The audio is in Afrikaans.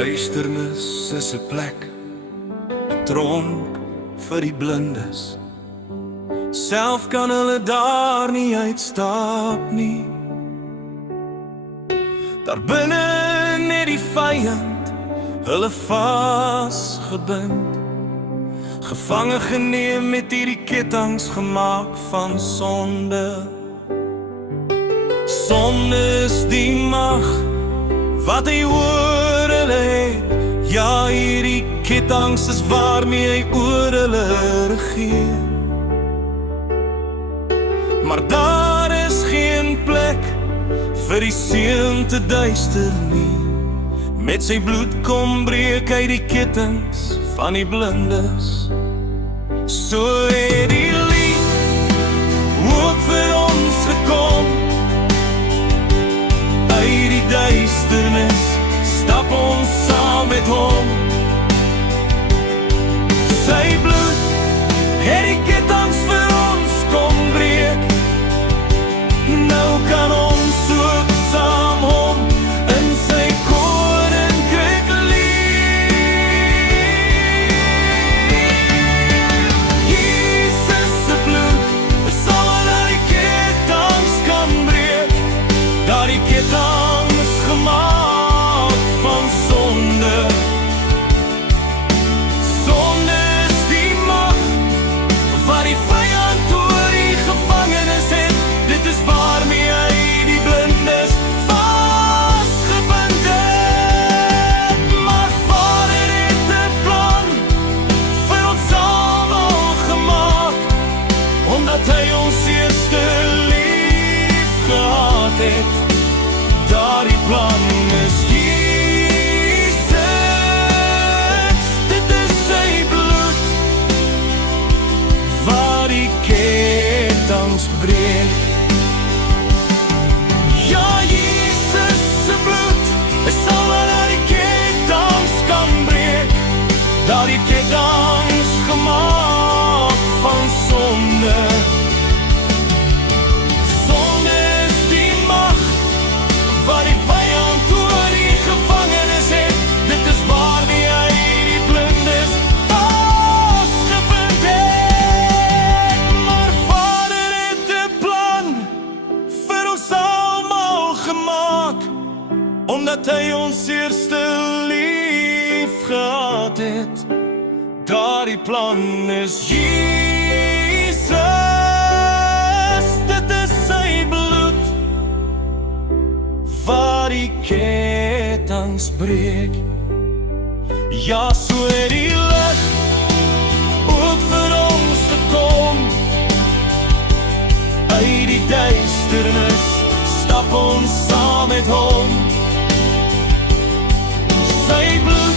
Duisternis is 'n plek, 'n tronk vir die blindes. Self kan hulle daar nie uitstap nie. Daar binne net die vyand, hulle vasgebind, gevange geneem met hierdie kettinge gemaak van sonde. Sonde is die mag wat hy oor hulle het. Ja, hierdie kettinge is waarmee hy oor hulle regeer. Maar daar is geen plek vir die seun te duister nie. Met sy bloed kom breek hy die kettinge van die blindes. So het die lied ook vir ons gekom. Uit die duisternis stap ons saam met hom. Sy bloed het die kettinge vir ons kom breek. Nou kan ons ook saam hom in sy koninkryk leef. Jesus se bloed sal al die kettinge kan breek. Daar die kettinge gemaak van sonde. Sonde is die mag wat die vyand oor die gevangenis het. Dit is waarmee hy die blindes vasgebind het. Maar Vader het 'n plan vir ons almal gemaak, omdat hy ons eerste lief gehad het. Daardie plan is Jesus. Dit is sy bloed wat die kettinge breek. Ja, Jesus se bloed sal al die kettinge kan breek. Daardie kettinge gemaak van sonde. Sonde is die mag wat die vyand oor die gevangenis het. Dit is waarmee hy die blindes vasgebind het. Maar Vader het 'n plan vir ons almal gemaak, omdat hy ons eerste lief gehad het. Daardie plan is Jesus. Dit is sy bloed wat die kettinge breek. Ja, so het die lig ook vir ons gekom. Uit die duisternis stap ons saam met hom. Sy bloed